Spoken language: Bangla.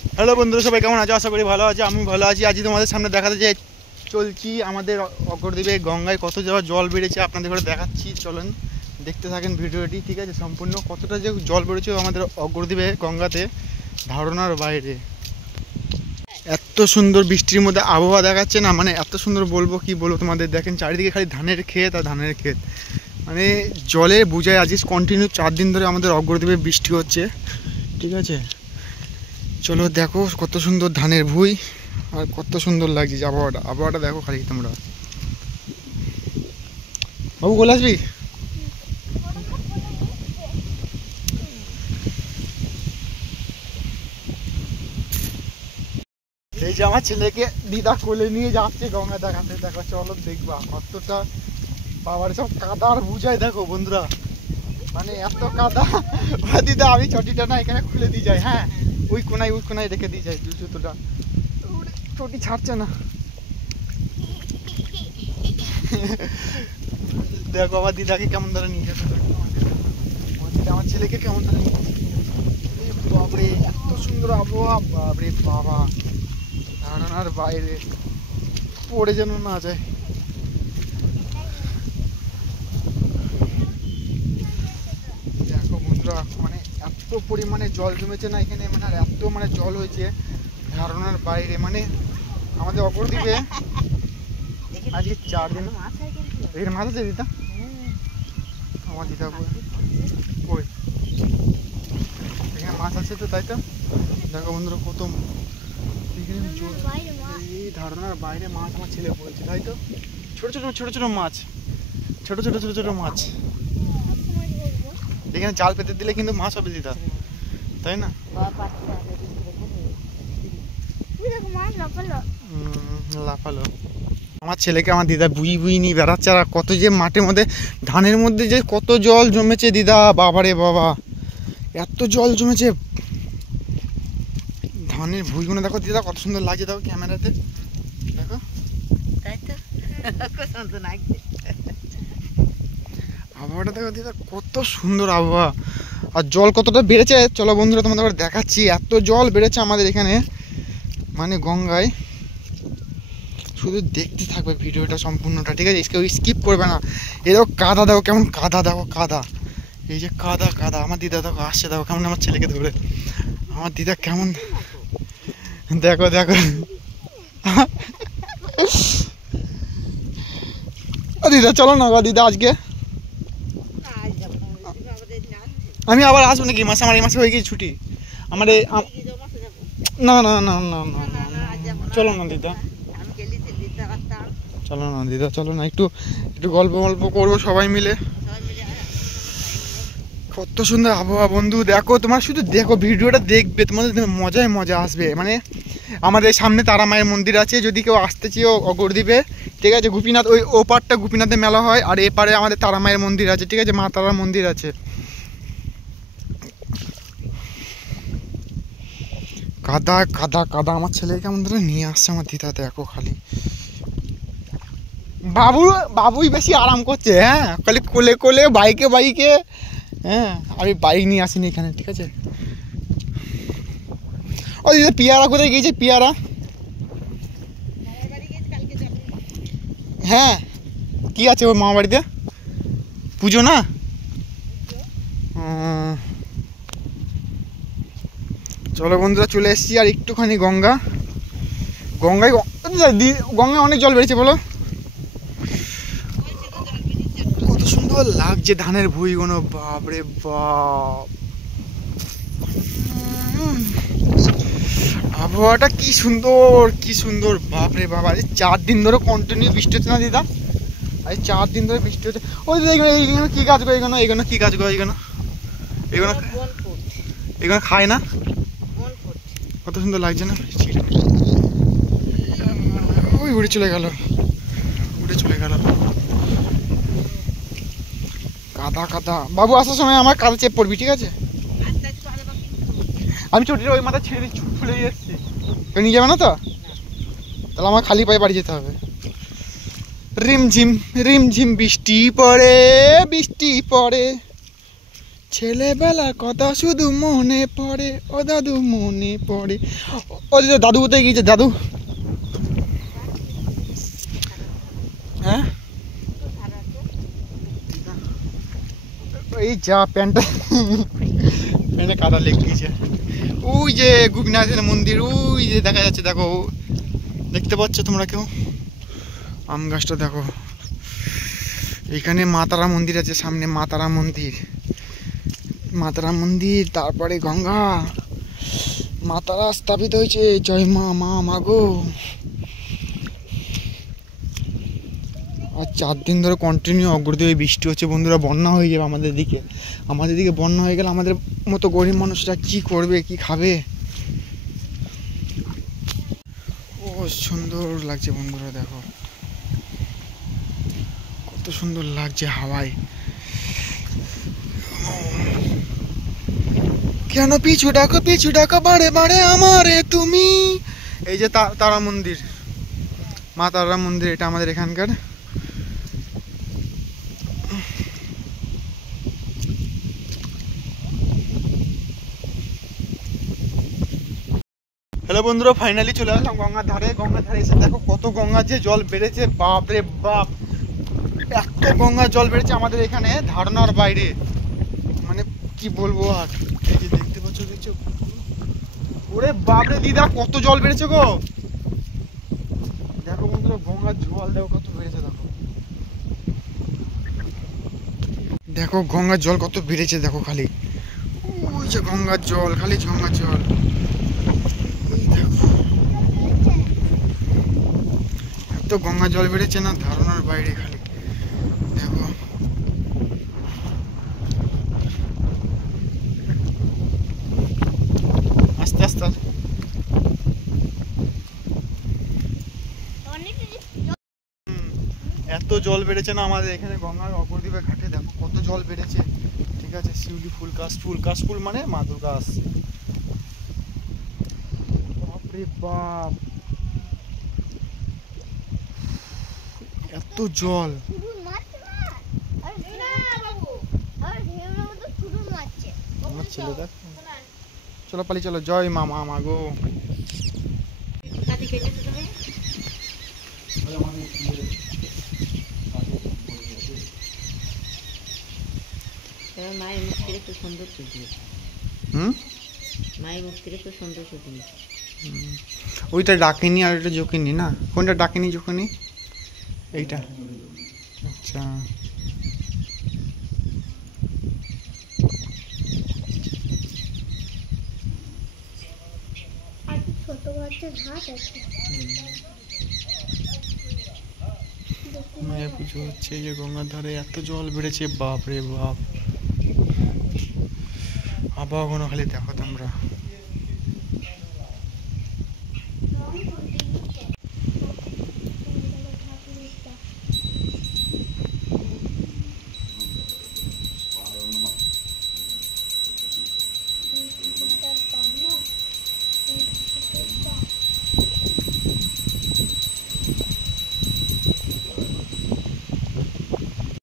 হ্যালো বন্ধুরা, সবাই কেমন আছো? আশা করি ভালো আছে। আমি ভালো আছি। আজ তোমাদের সামনে দেখাতে যে চলছি আমাদের অগ্রদ্বীপে গঙ্গায় কত জল বেড়েছে আপনাদের করে দেখাচ্ছি। চলেন দেখতে থাকেন ভিডিওটি, ঠিক আছে? সম্পূর্ণ কতটা যে জল বেড়েছে আমাদের অগ্রদ্বীপে গঙ্গাতে ধারণার বাইরে। এত সুন্দর বৃষ্টির মধ্যে আবহাওয়া দেখাচ্ছে না, মানে এত সুন্দর বলবো কি বলবো তোমাদের। দেখেন চারিদিকে খালি ধানের ক্ষেত আর ধানের ক্ষেত, মানে জলে বুঝায়। আজ কন্টিনিউ 4 দিন ধরে আমাদের অগ্রদ্বীপে বৃষ্টি হচ্ছে, ঠিক আছে? চলো দেখো কত সুন্দর ধানের ভুঁই আর কত সুন্দর লাগছে আবহাওয়াটা দেখো খালি তোমরা। বাবু বলে আসবি? এই যে আমার ছেলেকে দিদা কোলে নিয়ে যাচ্ছে গঙ্গা দেখাতে। দেখো চলো দেখবা কতটা বাবার সব কাদার বুঝায়। দেখো বন্ধুরা, মানে এত কাদা। দিদা আমি চটিটা না এখানে খুলে দিয়ে যাই, হ্যাঁ ওই কোনায় রেখে দিয়ে যাই জুতোটা, চটি ছাড়ছে না। দেখো আমার দিদাকে কেমন ধরে নিয়ে যাচ্ছে, আমার ছেলেকে কেমন ধরে নিয়ে যাচ্ছে। বাবরে এত সুন্দর আবহাওয়া, বাবরে বাবা ধারণার বাইরে, পড়ে যেন না যায়। দেখো বন্ধুরা, মানে এত পরিমাণে জল জমেছে না এখানে, মানে আর এত মানে জল হয়েছে ধারণার বাইরে। মানে আমাদের অপরদ্বীপে আজকে 4 দিন এখানে মাছ আছে দিদা। আমার দিদা কই এখানে মাছ আছে তো, তাই তো। দেখো বন্ধুরা কত এই ধারণার বাইরে মাছ আমার ছেলে বলছে, তাই তো। ছোট ছোট মাছ, ছোট ছোট মাছ। এখানে জাল পেতে দিলে কিন্তু মাছ হবে দিদা, তাই না? লাফালো আমার ছেলেকে আমার দিদা বুই নিয়ে বেড়াচ্ছে। আর কত যে মাঠের মধ্যে ধানের মধ্যে যে কত জল জমেছে দিদা, বাবারে বাবা এত জল জমেছে। ধানের ভুঁইগুলো দেখো দিদা কত সুন্দর লাগছে, দেখো ক্যামেরাতে দেখো, তাই তো সুন্দর লাগছে। আবহাওয়াটা দেখো দিদা কত সুন্দর আবহাওয়া, আর জল কতটা বেড়েছে চলো বন্ধুরা তোমাদের দেখাচ্ছি। এত জল বেড়েছে আমাদের এখানে, মানে গঙ্গায়। শুধু দেখতে থাকবে ভিডিওটা সম্পূর্ণটা, ঠিক আছে? কেউ স্কিপ করবে না। এরকম কাদা দেখো, কেমন কাদা দেখো, কাদা, এই যে কাদা। আমার দিদা দেখো আসছে, দেখো কেমন আমার ছেলেকে ধরে। আমার দিদা কেমন দেখো দিদা চলো না দিদা, আজকে আমি আবার আসবো নাকি মাসে? আমার এই মাসে হয়ে গেছে ছুটি আমার। না চলো না দিদা, চলো না একটু গল্প করবো সবাই মিলে। কত সুন্দর আবহাওয়া বন্ধু, দেখো তোমার শুধু দেখো ভিডিওটা দেখবে, তোমাদের মজা আসবে। মানে আমাদের সামনে তারা মায়ের মন্দির আছে, যদি কেউ আসতে চেয়েও অগরদ্বীপে, ঠিক আছে? গোপীনাথ ওই ওপারটা গোপীনাথের মেলা হয়, আর এপারে আমাদের তারা মায়ের মন্দির আছে, ঠিক আছে? মা তারার মন্দির আছে। কাদা আমার ছেলে কেমন ধরে নিয়ে আসছে আমার দিদা, দেখো খালি। বাবুই বেশি আরাম করছে, হ্যাঁ খালি কোলে বাইকে। হ্যাঁ আমি বাইক নিয়ে আসিনি এখানে, ঠিক আছে? ও দিদা পিয়ারা কোথায় গিয়েছে? পিয়ারা, হ্যাঁ কি আছে ওর মামা বাড়িতে? পুজো না? চলো বন্ধুরা চলে এসেছি আর একটুখানি গঙ্গায় অনেক জল বেড়েছে বলো। কত সুন্দর লাগছে ধানের ভুঁইগুলো, বাপরে বাপ। আবহাওয়াটা কি সুন্দর বাপরে বাবা। 4 দিন ধরে কন্টিনিউ বৃষ্টি হচ্ছে না দিদা? আজ 4 দিন ধরে বৃষ্টি হচ্ছে। ওই এইগুলো কি গাছ গো? এইগুলো কি গাছ গো? এগুলো খায় না? কত সুন্দর লাগছে না? ওই উড়ে চলে গেল কাদা। বাবু আসার সময় আমার কাদা চেপ পড়বি, ঠিক আছে? আমি চটিটা ওই মাথা ছেড়ে দিয়ে ফুলে এসেছি, কেউ নিয়ে যাবে না তো? তাহলে আমার খালি পায়ে বাড়ি যেতে হবে। রিমঝিম বৃষ্টি পড়ে ছেলেবেলার কথা শুধু মনে পড়ে, ও দাদু মনে পড়ে। ও দাদু কোথায় গিয়েছে দাদু? হ্যাঁ এই যা প্যান্টটা প্যান্টে কাদা লেগে গিয়েছে। ওই যে গোপীনাথের মন্দির ওই যে দেখা যাচ্ছে, দেখো দেখতে পাচ্ছ তোমরা কেউ? আম গাছটা দেখো। এখানে মাতারা মন্দির আছে সামনে, মাতারা মন্দির, মাতারা মন্দির, তারপরে গঙ্গা মাতারা স্থাপিত হয়েছে। জয় মা, মা মাগো। আর 4 দিন ধরে কন্টিনিউ অগ্রদেবে বৃষ্টি হচ্ছে বন্ধুরা। বন্যা হয়ে যাবে আমাদের দিকে। আমাদের দিকে বন্যা হয়ে গেলে আমাদের মতো গরিব মানুষরা কি করবে, কি খাবে? ও সুন্দর লাগছে বন্ধুরা, দেখো কত সুন্দর লাগছে হাওয়ায়। কেন পিছু ডাকো বারে বারে আমারে তুমি। এই যে তারা মন্দির, মা তারা মন্দির, এটা আমাদের এখানকার। হ্যালো বন্ধুরা, ফাইনালি চলে আসলাম গঙ্গার ধারে। গঙ্গার ধারে এসে দেখো কত গঙ্গার যে জল বেড়েছে, বাপ রে বাপ, এত গঙ্গার জল বেড়েছে আমাদের এখানে ধারণার বাইরে। মানে কি বলবো আর। এই যে দেখতে পাচ্ছ, দেখছো? ওরে বাপ রে দিদা, কত জল বেড়েছে গো। দেখো বন্ধুরা গঙ্গার জল দেখো কত বেড়েছে। দেখো দেখো গঙ্গার জল কত বেড়েছে, দেখো খালি ওই যে গঙ্গার জল, খালি গঙ্গার জল। এত গঙ্গার জল বেড়েছে না ধারণার বাইরে, খালি দেখো। আস্তে আস্তে এত জল বেড়েছে না আমাদের এখানে গঙ্গার অপরদ্বীপের ঘাটে। দেখো কত জল বেড়েছে। ঠিক আছে, শিউলি ফুল, কাশফুল মানে মাদুর গাছ। বাপরে বাপ, এত জল। আমার ছেলেটা চলো পালি, চলো। জয় মা, মা মাগো। মায়ের মুখ থেকে তো সুন্দর ছবি। মায়ের মুখ থেকে তো সুন্দর ছবি। ওইটা ডাকিনি আর এটা জোকিনি না? কোনটা ডাকিনি জোকিনি? এইটা। আচ্ছা ছোট গাছের ঘাট আছে। মায়ের পুজো হচ্ছে এই যে গঙ্গার ধারে। এত জল বেড়েছে বাপ রে বাপ। আবহাওয়া খালি দেখো তোমরা।